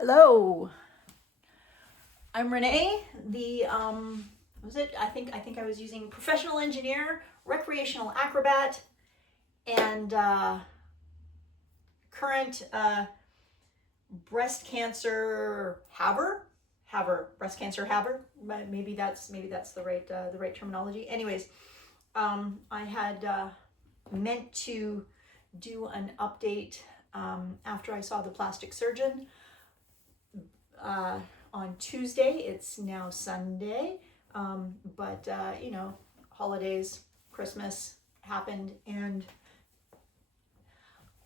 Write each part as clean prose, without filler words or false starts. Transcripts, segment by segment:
Hello, I'm Renee. I think I was using professional engineer, recreational acrobat, and current breast cancer breast cancer haver. Maybe that's the right terminology. Anyways, I had meant to do an update after I saw the plastic surgeon on Tuesday. It's now Sunday, but holidays, Christmas happened, and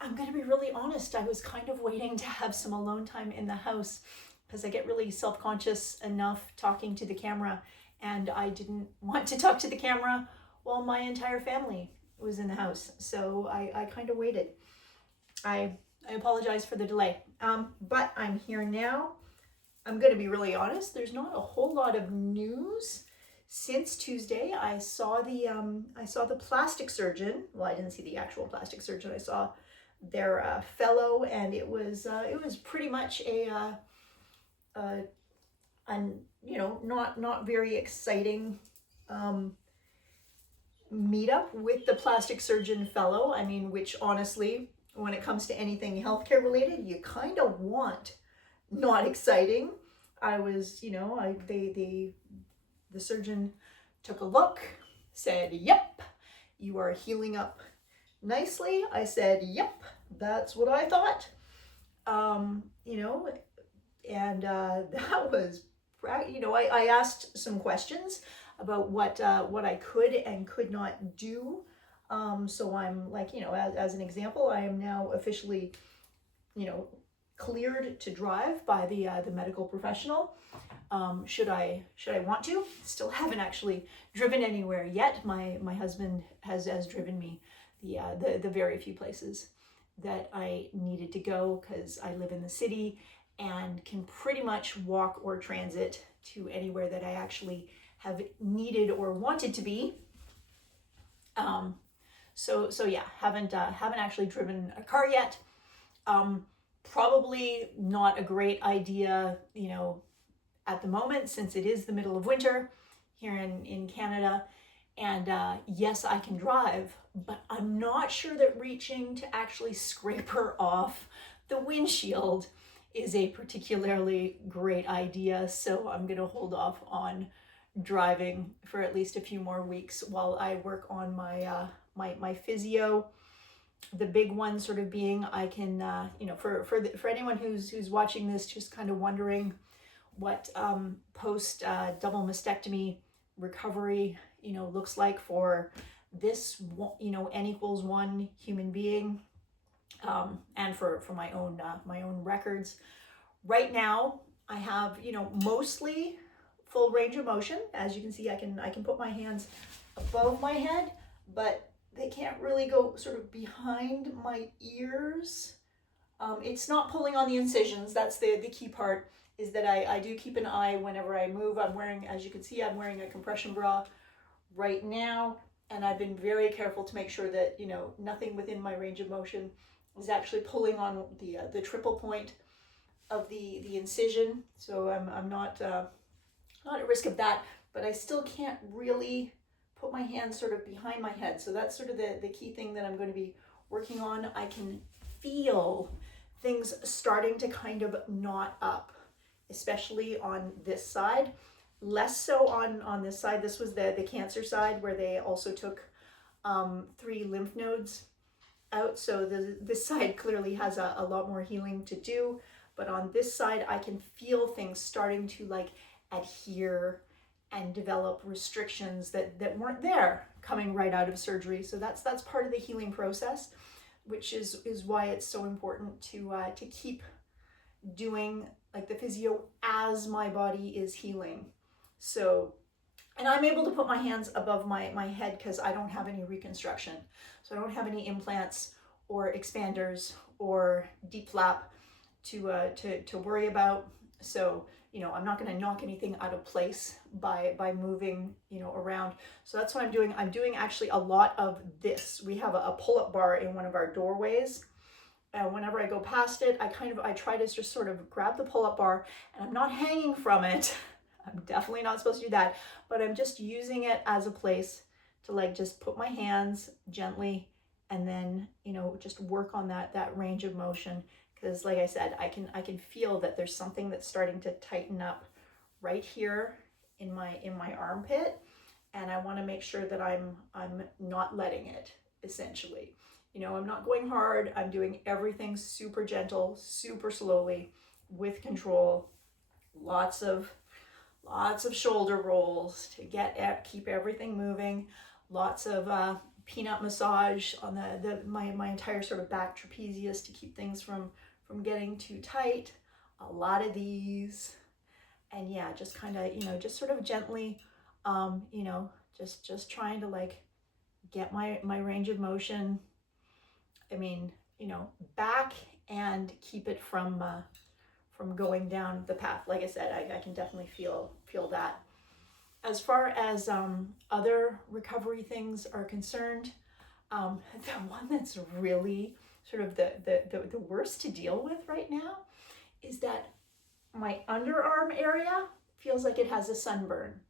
I'm gonna be really honest, I was kind of waiting to have some alone time in the house because I get really self-conscious enough talking to the camera, and I didn't want to talk to the camera while my entire family was in the house. So I kind of waited. I apologize for the delay, but I'm here now. I'm going to be really honest. There's not a whole lot of news since Tuesday. I saw the plastic surgeon. Well, I didn't see the actual plastic surgeon. I saw their fellow, and it was pretty much not very exciting meetup with the plastic surgeon fellow. I mean, which honestly, when it comes to anything healthcare related, you kind of want not exciting. The surgeon took a look, said, "Yep, you are healing up nicely." I said, "Yep, that's what I thought." That was, I asked some questions about what I could and could not do. So I'm like, as an example, I am now officially, cleared to drive by the medical professional. Should I want to? Still haven't actually driven anywhere yet. My husband has driven me the very few places that I needed to go, because I live in the city and can pretty much walk or transit to anywhere that I actually have needed or wanted to be. So yeah, haven't actually driven a car yet. Probably not a great idea, at the moment, since it is the middle of winter here in Canada. And yes, I can drive, but I'm not sure that reaching to actually scrape her off the windshield is a particularly great idea. So I'm going to hold off on driving for at least a few more weeks while I work on my physio. The big one sort of being, I can, for anyone who's watching this, just kind of wondering what post double mastectomy recovery, looks like for this, N=1 human being, and for my own records. Right now, I have, mostly full range of motion. As you can see, I can put my hands above my head, but they can't really go sort of behind my ears. It's not pulling on the incisions. That's the key part, is that I do keep an eye whenever I move. As you can see, I'm wearing a compression bra right now, and I've been very careful to make sure that, nothing within my range of motion is actually pulling on the triple point of the incision. So I'm not at risk of that, but I still can't really put my hands sort of behind my head. So that's sort of the key thing that I'm going to be working on. I can feel things starting to kind of knot up, especially on this side. Less so on this side. This was the cancer side, where they also took 3 lymph nodes out. So this side clearly has a lot more healing to do. But on this side, I can feel things starting to like adhere and develop restrictions that weren't there coming right out of surgery. So that's part of the healing process, which is why it's so important to keep doing like the physio as my body is healing. So, and I'm able to put my hands above my head because I don't have any reconstruction. So I don't have any implants or expanders or deep flap to worry about. So, I'm not going to knock anything out of place by moving, around. So that's what I'm doing. I'm doing actually a lot of this. We have a pull-up bar in one of our doorways, whenever I go past it, I try to just sort of grab the pull-up bar, and I'm not hanging from it. I'm definitely not supposed to do that, but I'm just using it as a place to like just put my hands gently and then, you know, just work on that range of motion. Because like I said, I can feel that there's something that's starting to tighten up right here in my armpit, and I want to make sure that I'm not letting it, essentially. You know, I'm not going hard. I'm doing everything super gentle, super slowly, with control. Lots of shoulder rolls to keep everything moving. Lots of peanut massage on my entire sort of back trapezius to keep things from getting too tight. A lot of these, and yeah, just kind of, you know, just sort of gently, you know, just trying to like get my range of motion. I mean, you know, back and keep it from going down the path. Like I said, I can definitely feel that. As far as other recovery things are concerned, the one that's really sort of the worst to deal with right now is that my underarm area feels like it has a sunburn.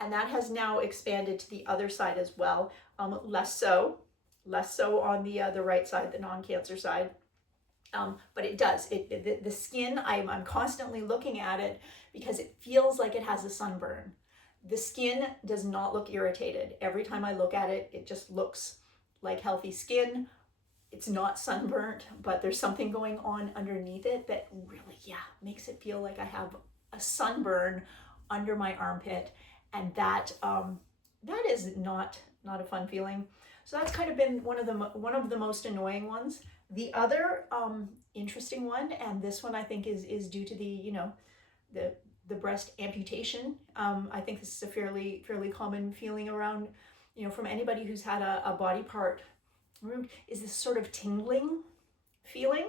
And that has now expanded to the other side as well. Less so on the right side, the non-cancer side. But it does. The skin, I'm constantly looking at it because it feels like it has a sunburn. The skin does not look irritated. Every time I look at it, it just looks like healthy skin. It's not sunburnt, but there's something going on underneath it that really, yeah, makes it feel like I have a sunburn under my armpit. And that is not a fun feeling. So that's kind of been one of the most annoying ones. The other interesting one, and this one I think is due to the, you know, the breast amputation. I think this is a fairly common feeling around, you know, from anybody who's had a body part removed, is this sort of tingling feeling.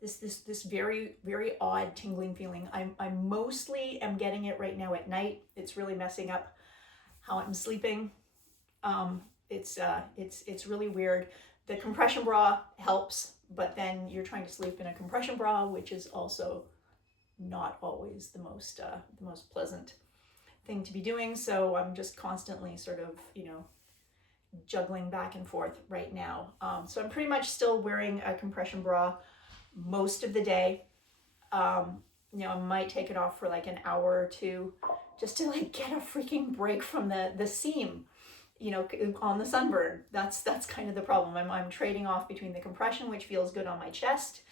This very odd tingling feeling. I mostly am getting it right now at night. It's really messing up how I'm sleeping. It's really weird. The compression bra helps, but then you're trying to sleep in a compression bra, which is also not always the most pleasant thing to be doing. So I'm just constantly sort of, you know, juggling back and forth right now. So I'm pretty much still wearing a compression bra most of the day. You know, I might take it off for like an hour or two just to like get a freaking break from the seam, you know, on the sunburn. That's kind of the problem. I'm trading off between the compression, which feels good on my chest,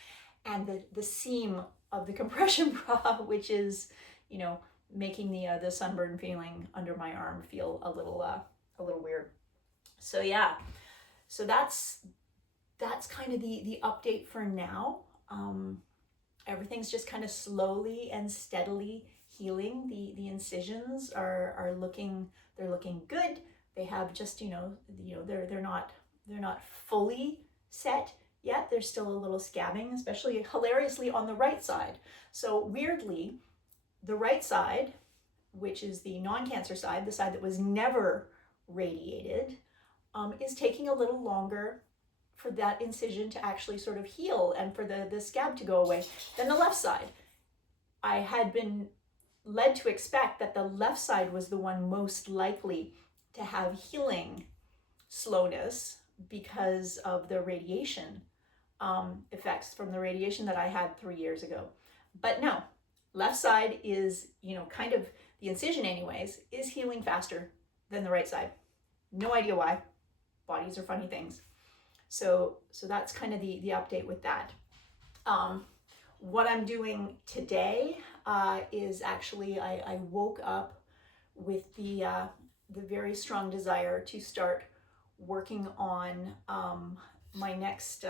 and the seam of the compression bra, which is, you know, making the sunburn feeling under my arm feel a little weird. So yeah, so that's kind of the update for now. Everything's just kind of slowly and steadily healing. The incisions are looking good. They have just, you know, they're not fully set yet. There's still a little scabbing, especially hilariously on the right side. So weirdly, the right side, which is the non-cancer side, the side that was never radiated, is taking a little longer for that incision to actually sort of heal and for the scab to go away than the left side. I had been led to expect that the left side was the one most likely to have healing slowness because of the radiation effects from the radiation that I had 3 years ago. But no, left side is, you know, kind of the incision anyways, is healing faster than the right side. No idea why. Bodies are funny things. So that's kind of the update with that. What I'm doing today is actually I woke up with the very strong desire to start working on my next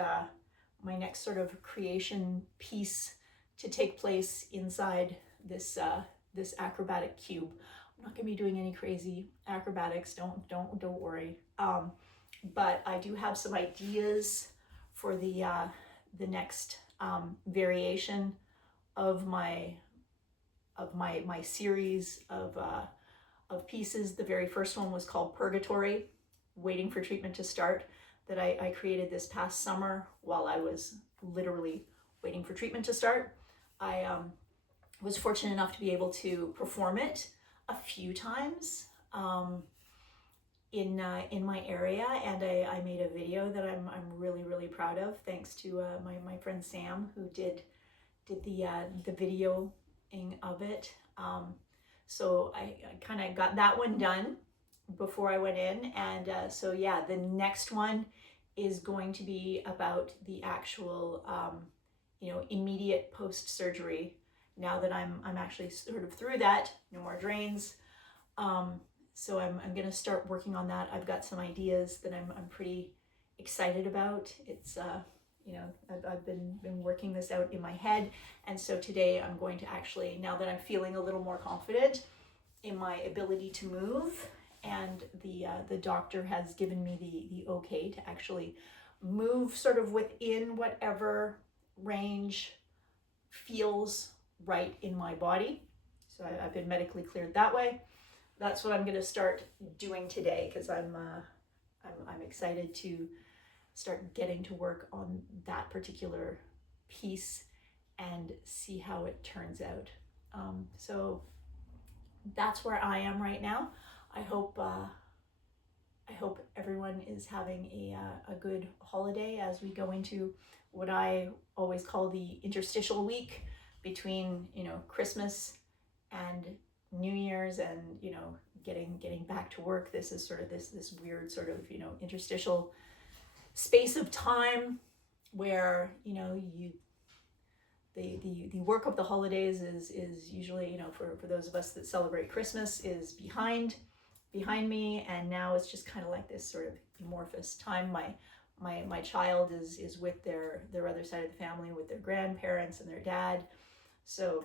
sort of creation piece to take place inside this acrobatic cube. I'm not going to be doing any crazy acrobatics. Don't worry. But I do have some ideas for the next variation of my series of pieces. The very first one was called Purgatory, Waiting for Treatment to Start. that I created this past summer while I was literally waiting for treatment to start. I was fortunate enough to be able to perform it a few times in my area, and I made a video that I'm really proud of, thanks to my friend Sam, who did the videoing of it. So I kind of got that one done before I went in, and so yeah, the next one is going to be about the actual immediate post-surgery. Now that I'm actually sort of through that, no more drains. So I'm going to start working on that. I've got some ideas that I'm pretty excited about. It's I've been working this out in my head, and so today I'm going to actually, now that I'm feeling a little more confident in my ability to move, and the doctor has given me the okay to actually move sort of within whatever range feels right in my body. So I've been medically cleared that way. That's what I'm going to start doing today, because I'm excited to start getting to work on that particular piece and see how it turns out. So that's where I am right now. I hope everyone is having a good holiday as we go into what I always call the interstitial week between Christmas and New Year's, and getting back to work. This is sort of this weird sort of interstitial space of time where the work of the holidays is usually for those of us that celebrate Christmas is behind me, and now it's just kind of like this sort of amorphous time. My child is with their other side of the family, with their grandparents and their dad, so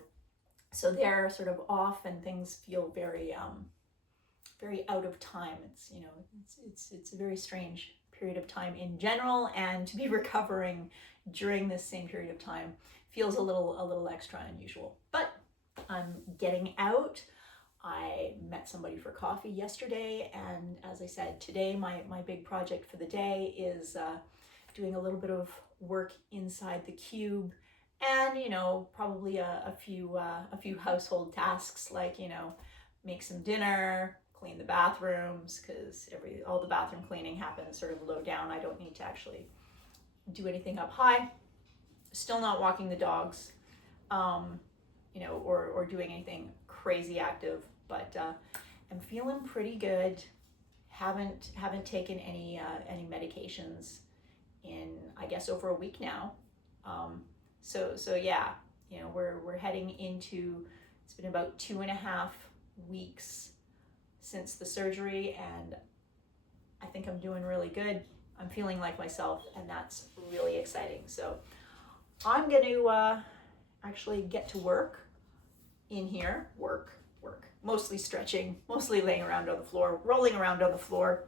they're sort of off, and things feel very out of time. It's a very strange period of time in general, and to be recovering during this same period of time feels a little extra unusual. But I'm getting out. I met somebody for coffee yesterday, and as I said, today my big project for the day is doing a little bit of work inside the cube, and probably a few household tasks, like make some dinner, clean the bathrooms, because all the bathroom cleaning happens sort of low down. I don't need to actually do anything up high. Still not walking the dogs, or doing anything crazy active, but I'm feeling pretty good. Haven't taken any medications in, I guess, over a week now. So yeah, we're heading into, it's been about 2.5 weeks since the surgery, and I think I'm doing really good. I'm feeling like myself, and that's really exciting. So I'm going to actually get to work in here. Work. Mostly stretching, mostly laying around on the floor, rolling around on the floor,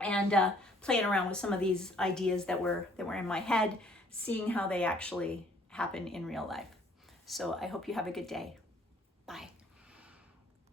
and playing around with some of these ideas that were in my head, seeing how they actually happen in real life. So I hope you have a good day. Bye.